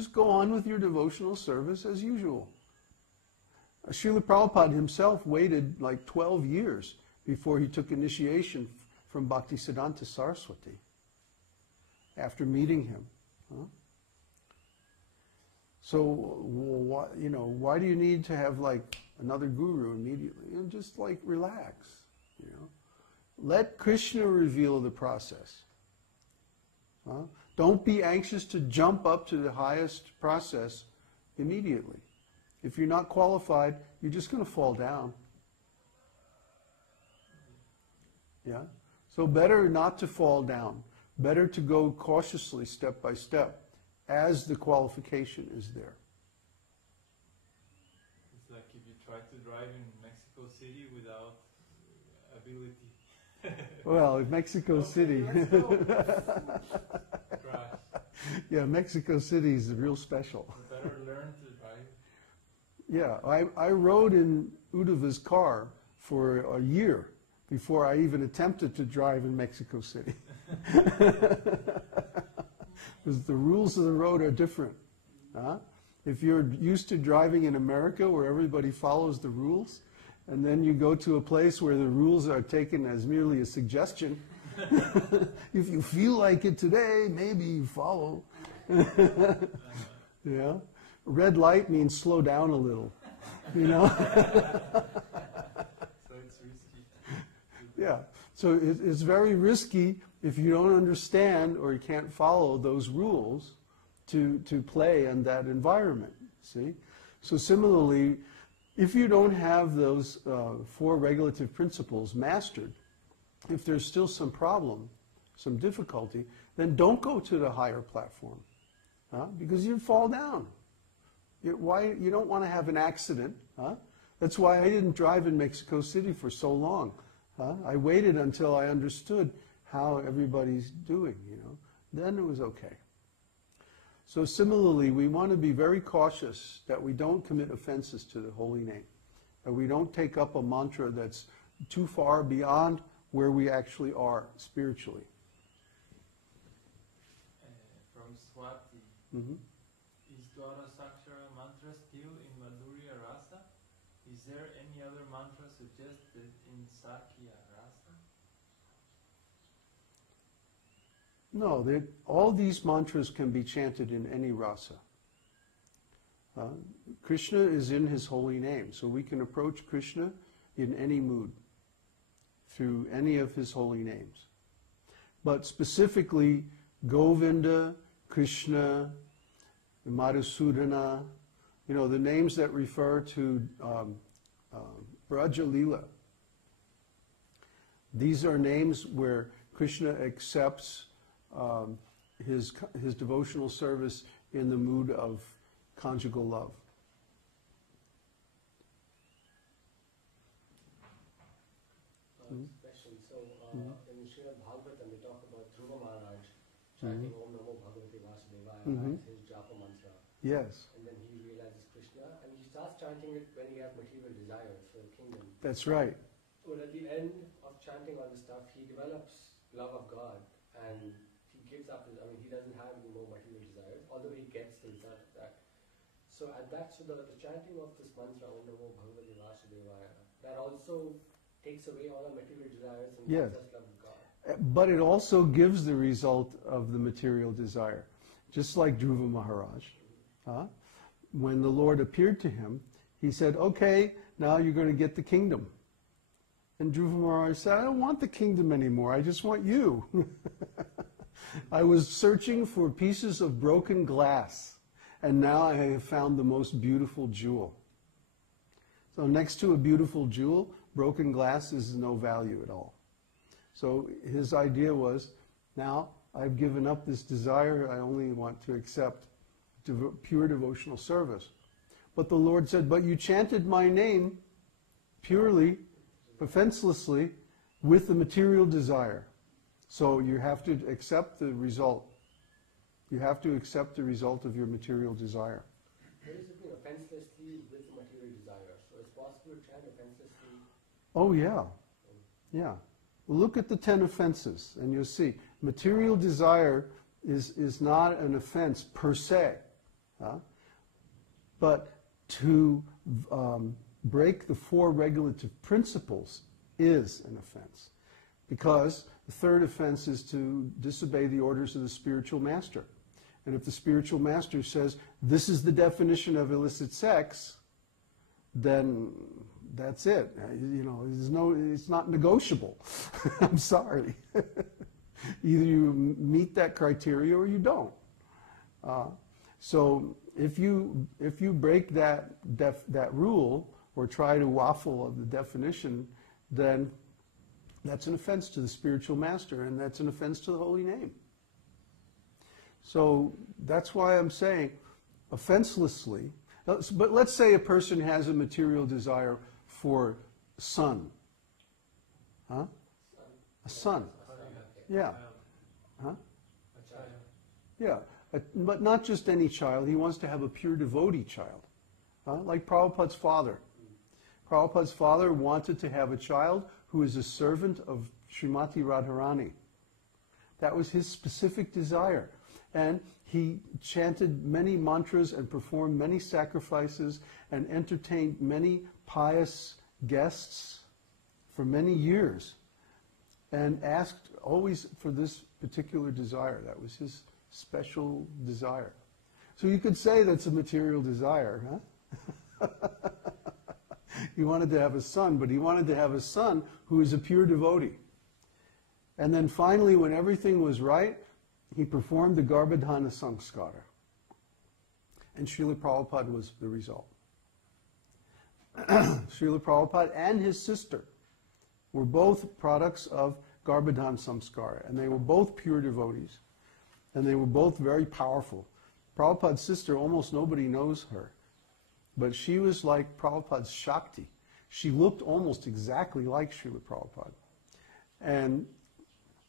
Just go on with your devotional service as usual. Srila Prabhupada himself waited like 12 years before he took initiation from Bhaktisiddhanta Saraswati after meeting him. Huh? So, why do you need to have like another guru immediately? Just like relax, Let Krishna reveal the process. Huh? Don't be anxious to jump up to the highest process immediately. If you're not qualified, you're just going to fall down. Yeah? So better not to fall down. Better to go cautiously, step by step, as the qualification is there. It's like if you try to drive in Mexico City without ability. Well, in Mexico City. Yeah, Mexico City is real special. You better learn to drive. Yeah, I rode in Uddhava's car for a year before I even attempted to drive in Mexico City. Because the rules of the road are different. Huh? If you're used to driving in America where everybody follows the rules, and then you go to a place where the rules are taken as merely a suggestion, if you feel like it today, maybe you follow. Yeah? Red light means slow down a little. So it's risky. Yeah. So it's very risky if you don't understand or you can't follow those rules to play in that environment. See? So similarly, if you don't have those 4 regulative principles mastered, if there's still some problem, some difficulty, then don't go to the higher platform, because you'd fall down. You don't want to have an accident. That's why I didn't drive in Mexico City for so long. I waited until I understood how everybody's doing, Then it was okay. So similarly, we want to be very cautious that we don't commit offenses to the holy name, that we don't take up a mantra that's too far beyond where we actually are spiritually. From Swati, is Dwara Sakshara mantra still in Madhurya Rasa? Is there any other mantra suggested in Sakya Rasa? No, all these mantras can be chanted in any rasa. Krishna is in his holy name, so we can approach Krishna in any mood, through any of his holy names. But specifically, Govinda, Krishna, Madhusudana, the names that refer to Braja Lila. These are names where Krishna accepts his devotional service in the mood of conjugal love. Question. So, in Srimad Bhagavatam, we talk about Dhruva Maharaj chanting Om Namo Bhagavate Vasudevaya as his japa mantra. Yes. And then he realizes Krishna, and he starts chanting it when he has material desires for the kingdom. That's right. But at the end of chanting all this stuff, he develops love of God, and he gives up he doesn't have any more material desires, although he gets the result of that. So at that, the chanting of this mantra, Om Namo Bhagavate Vasudevaya, that also takes away all our material desires and gives us love of God. But it also gives the result of the material desire. Just like Dhruva Maharaj. When the Lord appeared to him, he said, okay, now you're going to get the kingdom. And Dhruva Maharaj said, I don't want the kingdom anymore, I just want you. I was searching for pieces of broken glass, and now I have found the most beautiful jewel. So next to a beautiful jewel, broken glass is no value at all. So his idea was, now I've given up this desire, I only want to accept pure devotional service. But the Lord said, but you chanted my name purely, offenselessly, with the material desire. So you have to accept the result. You have to accept the result of your material desire. What does it mean, offenselessly with the material desire? So it's possible to chant offenselessly? Oh yeah, yeah. Look at the 10 offenses and you'll see. Material desire is not an offense per se. But to break the 4 regulative principles is an offense. Because the third offense is to disobey the orders of the spiritual master. And if the spiritual master says, this is the definition of illicit sex, then that's it. You know, it's not negotiable. I'm sorry. Either you meet that criteria or you don't. So if you break that rule or try to waffle of the definition, then that's an offense to the spiritual master, and that's an offense to the holy name. So that's why I'm saying offenselessly. But let's say a person has a material desire for son. Huh? A son. Yeah. Huh? A child. Yeah. But not just any child. He wants to have a pure devotee child. Like Prabhupada's father. Prabhupada's father wanted to have a child who is a servant of Srimati Radharani. That was his specific desire. And he chanted many mantras and performed many sacrifices and entertained many pious guests for many years and asked always for this particular desire. That was his special desire. So you could say that's a material desire, huh? He wanted to have a son, but he wanted to have a son who is a pure devotee. And then finally, when everything was right, he performed the Garbhadhana Samskara. And Srila Prabhupada was the result. Srila Prabhupada and his sister were both products of Garbhadhana Samskara. And they were both pure devotees. And they were both very powerful. Prabhupada's sister, almost nobody knows her. But she was like Prabhupada's Shakti. She looked almost exactly like Srila Prabhupada. And,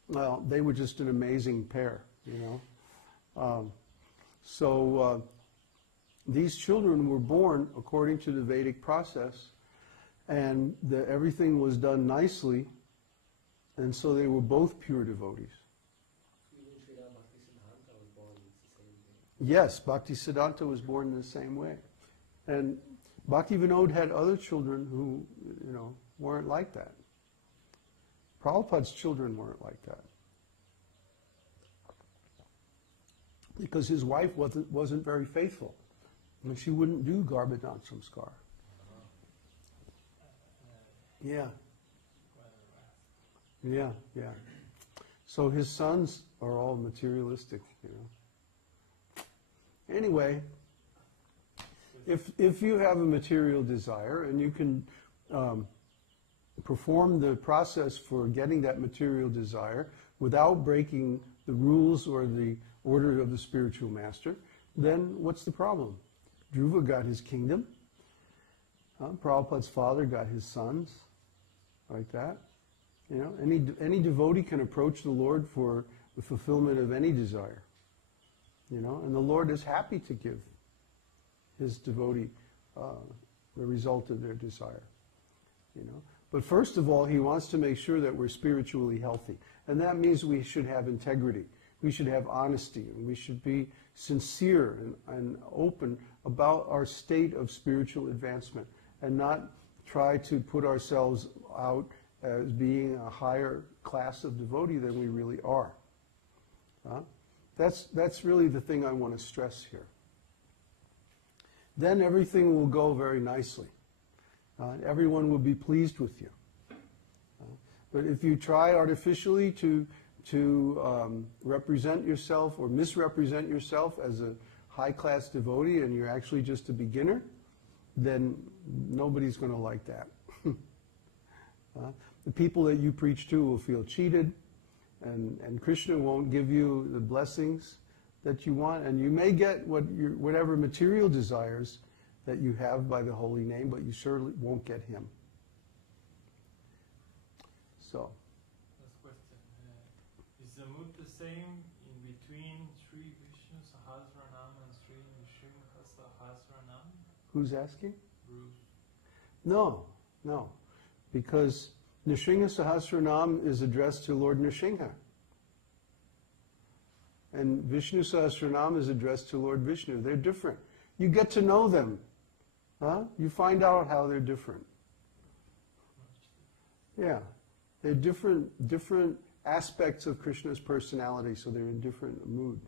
well, they were just an amazing pair, you know. These children were born according to the Vedic process, and everything was done nicely, and so they were both pure devotees. Even Srila Bhaktisiddhanta was born in the same way. Yes, Bhaktisiddhanta was born in the same way. And Bhaktivinoda had other children who, you know, weren't like that. Prabhupada's children weren't like that. Because his wife wasn't very faithful. And she wouldn't do Garbhadhana Samskara. Yeah. Yeah, yeah. So his sons are all materialistic, you know. Anyway, if you have a material desire and you can perform the process for getting that material desire without breaking the rules or the order of the spiritual master, then what's the problem? Dhruva got his kingdom. Prabhupada's father got his sons, like that. You know, any devotee can approach the Lord for the fulfillment of any desire. You know, and the Lord is happy to give his devotee the result of their desire. You know, but first of all, he wants to make sure that we're spiritually healthy, and that means we should have integrity. We should have honesty, and we should be sincere and open about our state of spiritual advancement, and not try to put ourselves out as being a higher class of devotee than we really are. That's really the thing I want to stress here. Then everything will go very nicely. Everyone will be pleased with you. But if you try artificially to represent yourself or misrepresent yourself as a high-class devotee and you're actually just a beginner, then nobody's going to like that. The people that you preach to will feel cheated, and Krishna won't give you the blessings that you want, and you may get whatever material desires that you have by the holy name, but you surely won't get him. So. Last question. Is the mood the same in between Sri Vishnu Sahasranam and Sri Nrsimha Sahasranam? Who's asking? Bruce. No. Because Nrsimha Sahasranam is addressed to Lord Nrsimha. And Vishnu Sahasranam is addressed to Lord Vishnu. They're different. You get to know them. Huh? You find out how they're different. Yeah. They're different aspects of Krishna's personality, so they're in different mood.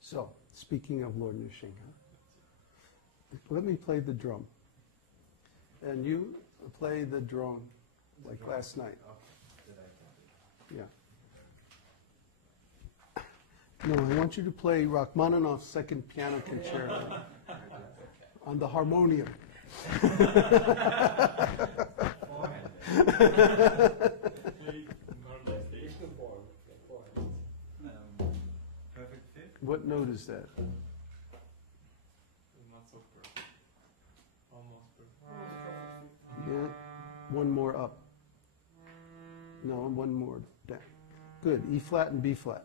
So, speaking of Lord Nrsimha, let me play the drum. And you play the drone, like last night. Yeah. No, I want you to play Rachmaninoff's second piano concerto on the harmonium. Perfect fit? What note is that? Not so perfect. Almost perfect. Yeah, one more up. No, one more down. Good, E flat and B flat.